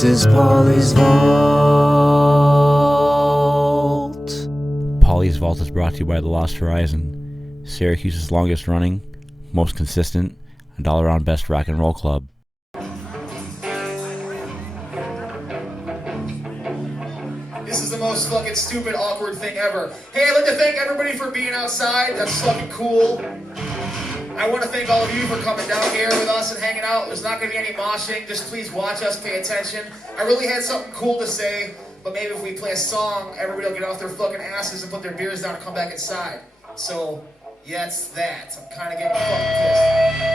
This is Paulie's Vault. Paulie's Vault is brought to you by The Lost Horizon, Syracuse's longest running, most consistent, and all-around best rock and roll club. This is the most fucking stupid, awkward thing ever. Hey, I'd like to thank everybody for being outside. That's fucking cool. I want to thank all of you for coming down here with us and hanging out. There's not going to be any moshing. Just please watch us, pay attention. I really had something cool to say, but maybe if we play a song, everybody will get off their fucking asses and put their beers down and come back inside. So, yeah, it's that. I'm kind of getting fucking pissed.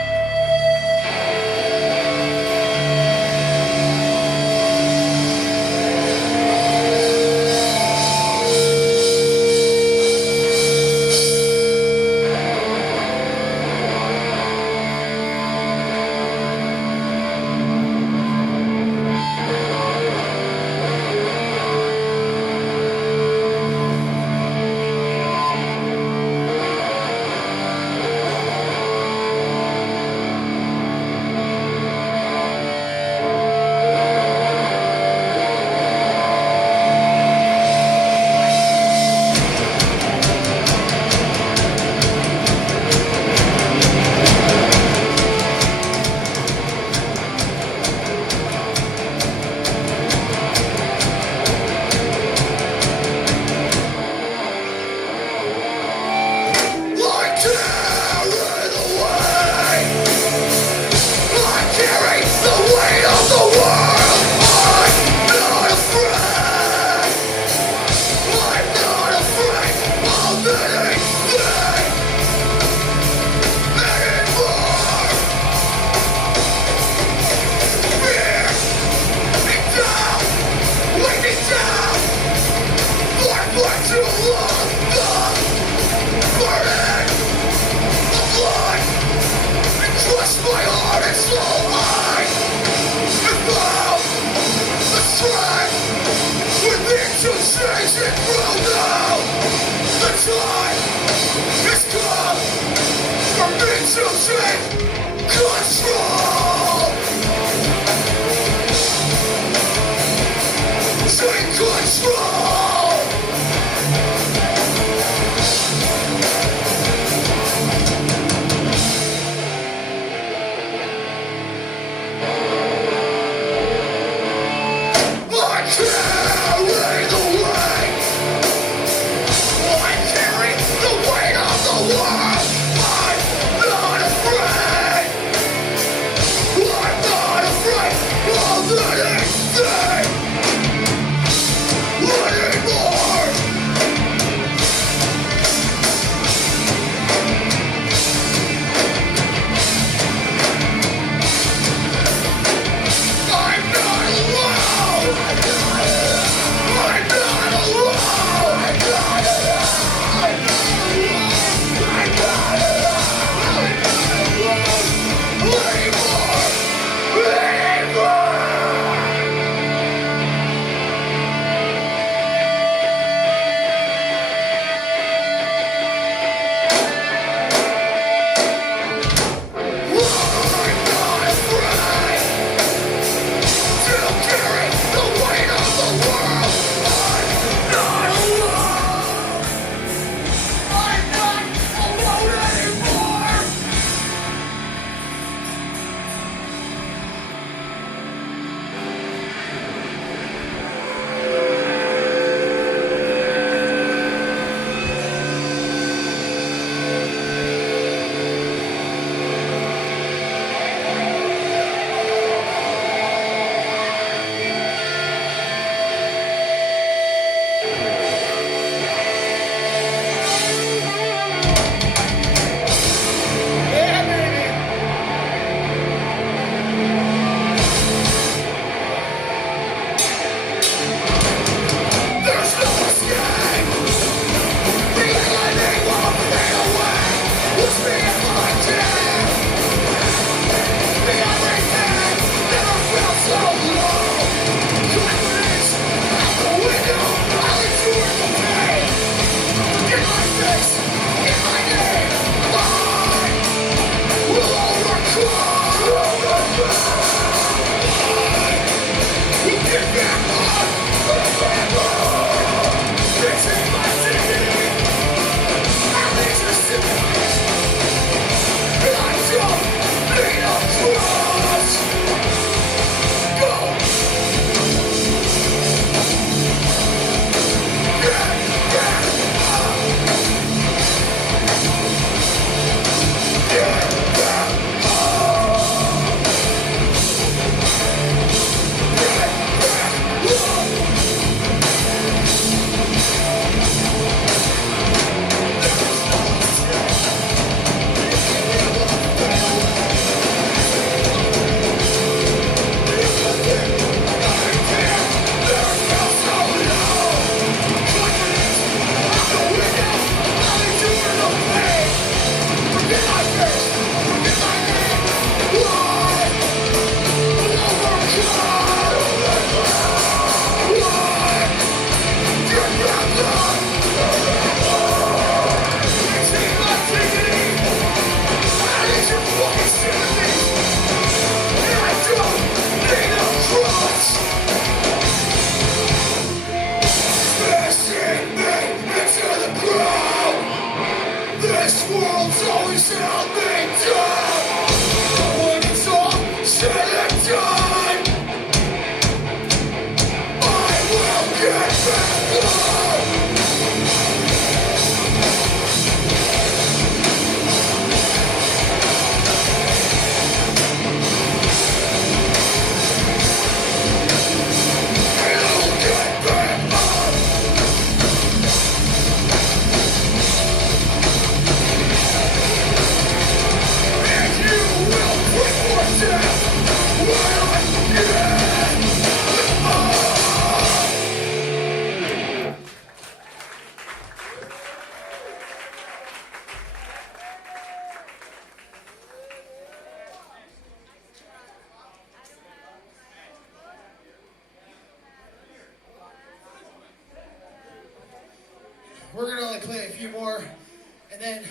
What we're gonna like play a few more, and then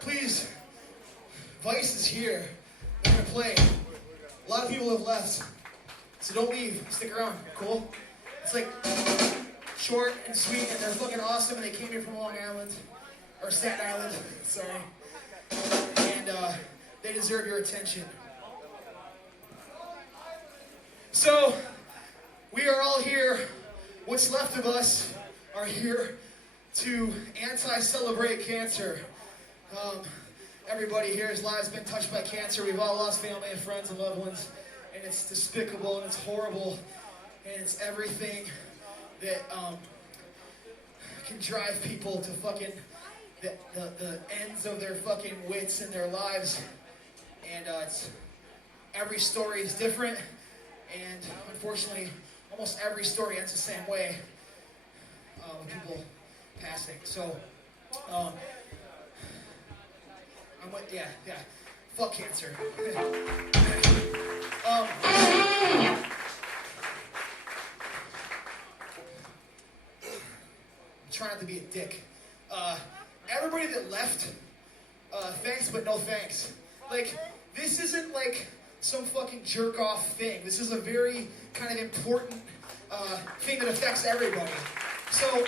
please, Vice is here. They're gonna play. A lot of people have left, so don't leave. Stick around. Cool? It's like short and sweet, and they're fucking awesome, and they came here from Long Island, or Staten Island, sorry. And they deserve your attention. So, we are all here. What's left of us are here to anti-celebrate cancer. Everybody here's lives been touched by cancer. We've all lost family and friends and loved ones, and it's despicable and it's horrible, and it's everything that can drive people to fucking the ends of their fucking wits in their lives. And it's every story is different, and unfortunately, almost every story ends the same way with people passing. So, yeah, fuck cancer. I'm trying not to be a dick. Everybody that left, thanks but no thanks. Like, this isn't like some fucking jerk off thing. This is a very kind of important thing that affects everybody. So,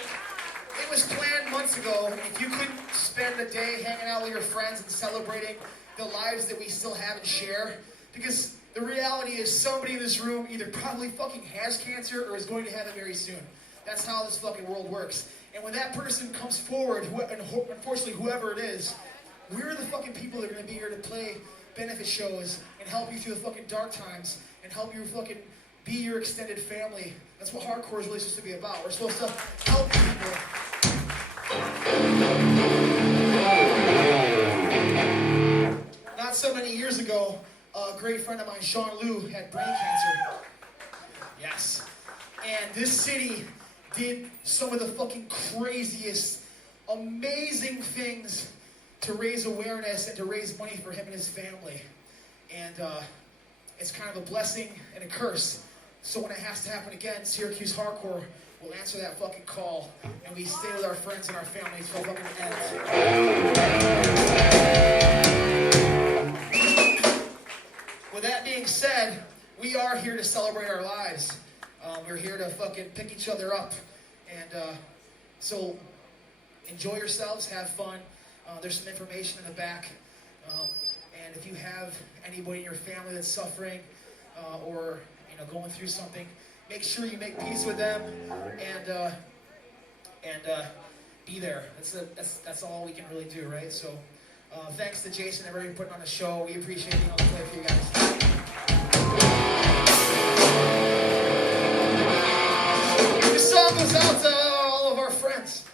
it was planned months ago. If you couldn't spend a day hanging out with your friends and celebrating the lives that we still have and share, because the reality is somebody in this room either probably fucking has cancer or is going to have it very soon. That's how this fucking world works. And when that person comes forward, and unfortunately whoever it is, we're the fucking people that are going to be here to play benefit shows and help you through the fucking dark times and help you fucking be your extended family. That's what hardcore is really supposed to be about. We're supposed to help people. Not so many years ago, a great friend of mine, Sean Liu, had brain cancer. Yes. And this city did some of the fucking craziest, amazing things to raise awareness and to raise money for him and his family. And it's kind of a blessing and a curse. So when it has to happen again, Syracuse Hardcore will answer that fucking call, and we stay with our friends and our families till fucking ends. With that being said, we are here to celebrate our lives. We're here to fucking pick each other up. And so enjoy yourselves, have fun. There's some information in the back. And if you have anybody in your family that's suffering or going through something, make sure you make peace with them and be there. That's all we can really do, right? So thanks to Jason and everybody putting on the show. We appreciate being able to play for you guys. This song goes out to all of our friends.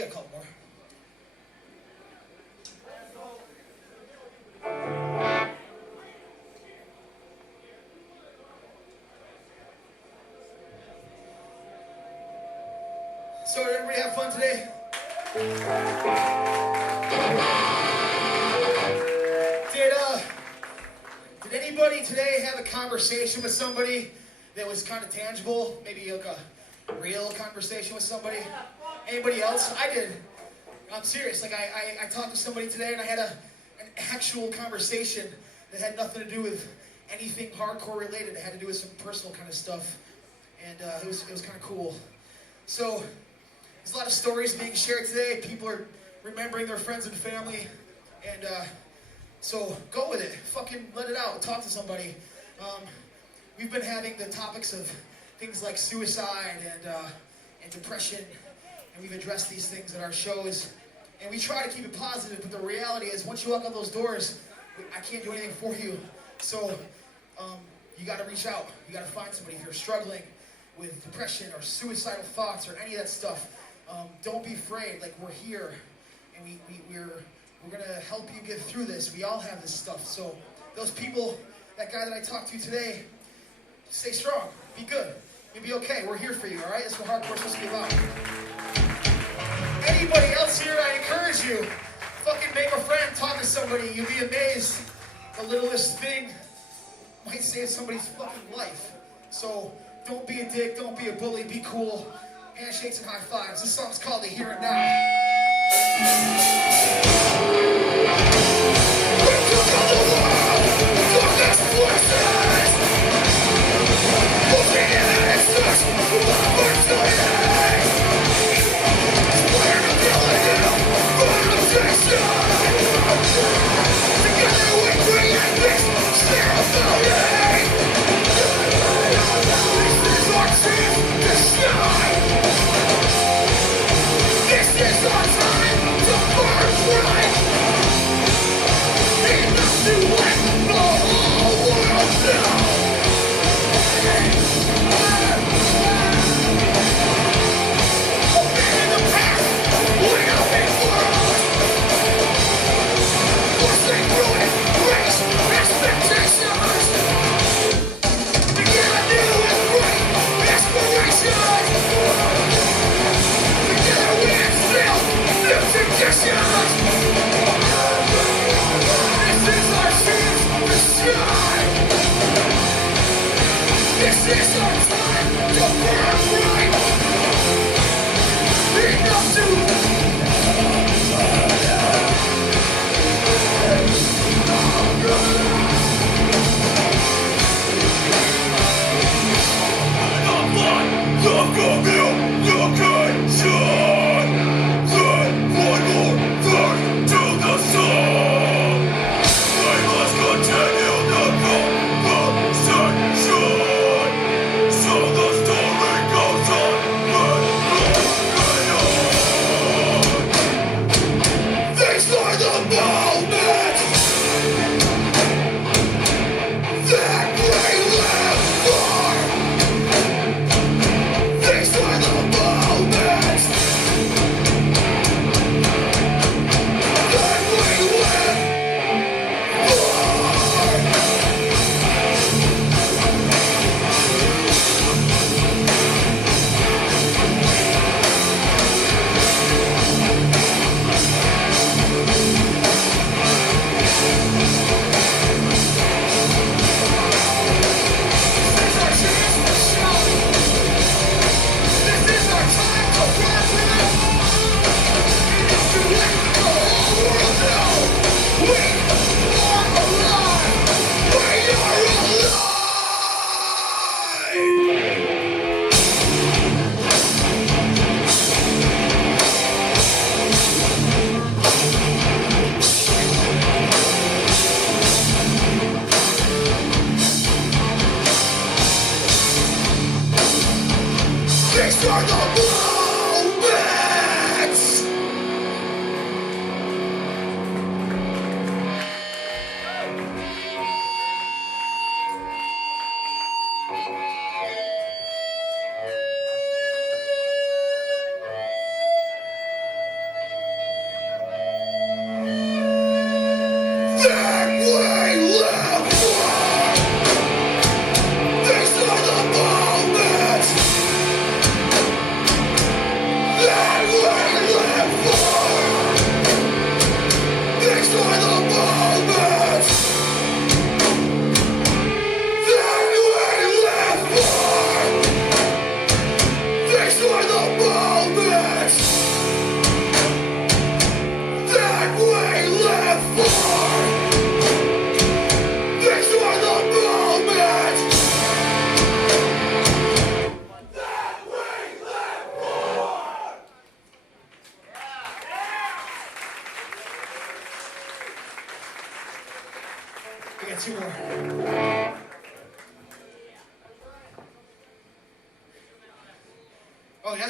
got a couple more. So did everybody have fun today? Did anybody today have a conversation with somebody that was kind of tangible? Maybe like a real conversation with somebody? Anybody else? I did. I'm serious. Like I talked to somebody today and I had an actual conversation that had nothing to do with anything hardcore related. It had to do with some personal kind of stuff. And it was kind of cool. So there's a lot of stories being shared today. People are remembering their friends and family. And so go with it. Fucking let it out. Talk to somebody. We've been having the topics of things like suicide and depression. And we've addressed these things at our shows. And we try to keep it positive. But the reality is once you walk out those doors, I can't do anything for you. So you got to reach out. You got to find somebody. If you're struggling with depression or suicidal thoughts or any of that stuff, don't be afraid. Like, we're here, and we're going to help you get through this. We all have this stuff. So those people, that guy that I talked to today, stay strong. Be good. You'll be okay. We're here for you, all right? That's what hardcore's supposed to be about. Anybody else here, I encourage you, fucking make a friend, talk to somebody. You'll be amazed. The littlest thing might save somebody's fucking life. So don't be a dick. Don't be a bully. Be cool. Handshakes and high fives. This song's called The Here and Now. We took on the world for this places. Moving in and such opportunities. We're the building organization. Together we create this ceremony. This is our chance to shine. This is our time to burn bright. Enough to let the whole world know. Open in the past, we open world. Forcing through it, raise expectations. To get a new and great aspiration. Together we instill new traditions. This is our chance to shine. This is our time to burn bright. Enough to these are the moments. Oh, yeah?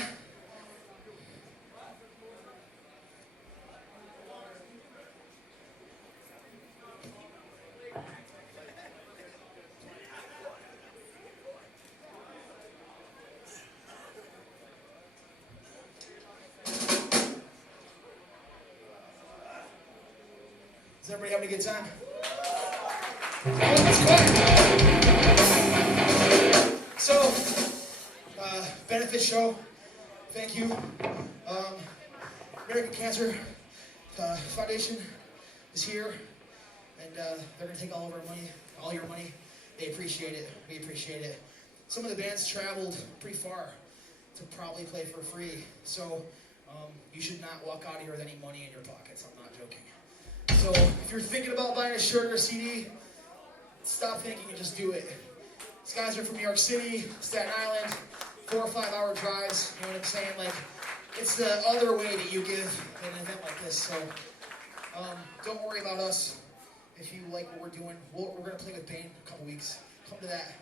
Is everybody having a good time? That's fun. So, benefit show. Thank you. American Cancer Foundation is here, and they're going to take all of our money, all your money. They appreciate it. We appreciate it. Some of the bands traveled pretty far to probably play for free, so you should not walk out of here with any money in your pockets. I'm not joking. So if you're thinking about buying a shirt or a CD, stop thinking and just do it. These guys are from New York City, Staten Island, 4 or 5 hour drives, you know what I'm saying? Like, it's the other way that you give an event like this, so don't worry about us. If you like what we're doing, we're going to play with Bane in a couple weeks. Come to that,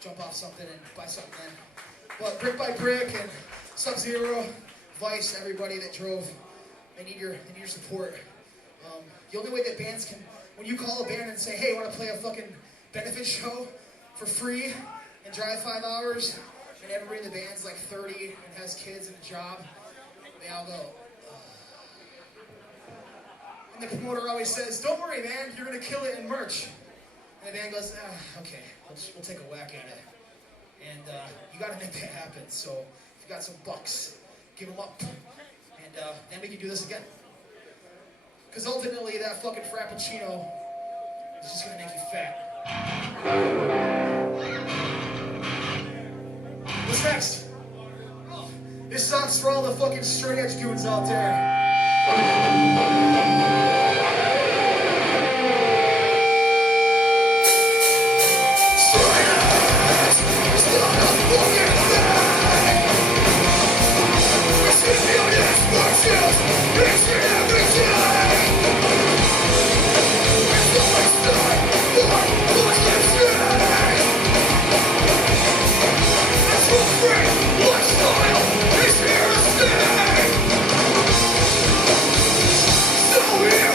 jump off something and buy something then. But Brick by Brick and Sub-Zero, Vice, everybody that drove, they need your support. The only way that bands can, when you call a band and say, hey, I want to play a fucking benefit show for free and drive 5 hours, and everybody in the band's like 30 and has kids and a job, they all go, and the promoter always says, don't worry, man, you're going to kill it in merch. And the band goes, okay, we'll take a whack at it. And you got to make that happen. So if you got some bucks, give them up. And then we can do this again. Because ultimately, that fucking Frappuccino is just going to make you fat. What's next? Oh, this song's for all the fucking straight edge dudes out there. Lifestyle is here to stay. So here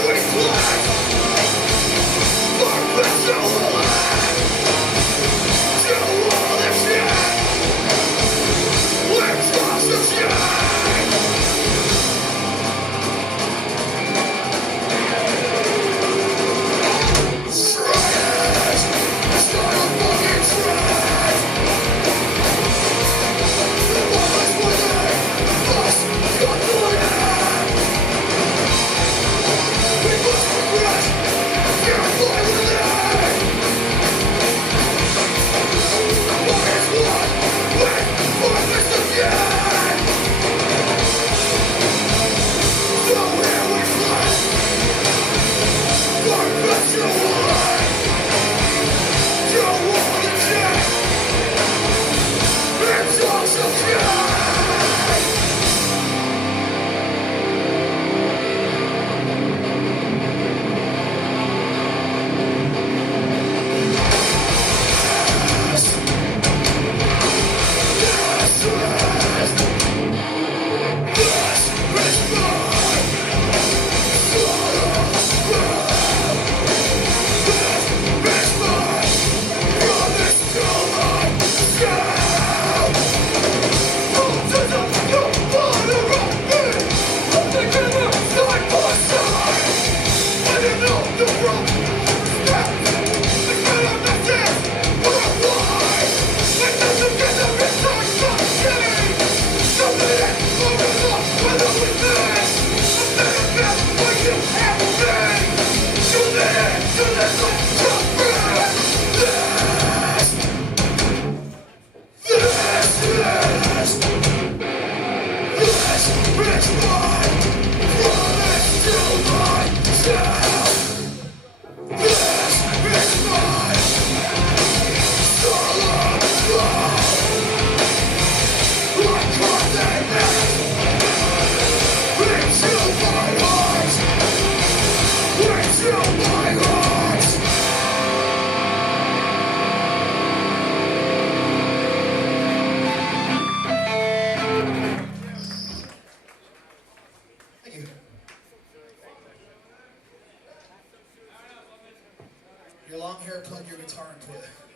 here, plug your guitar into it.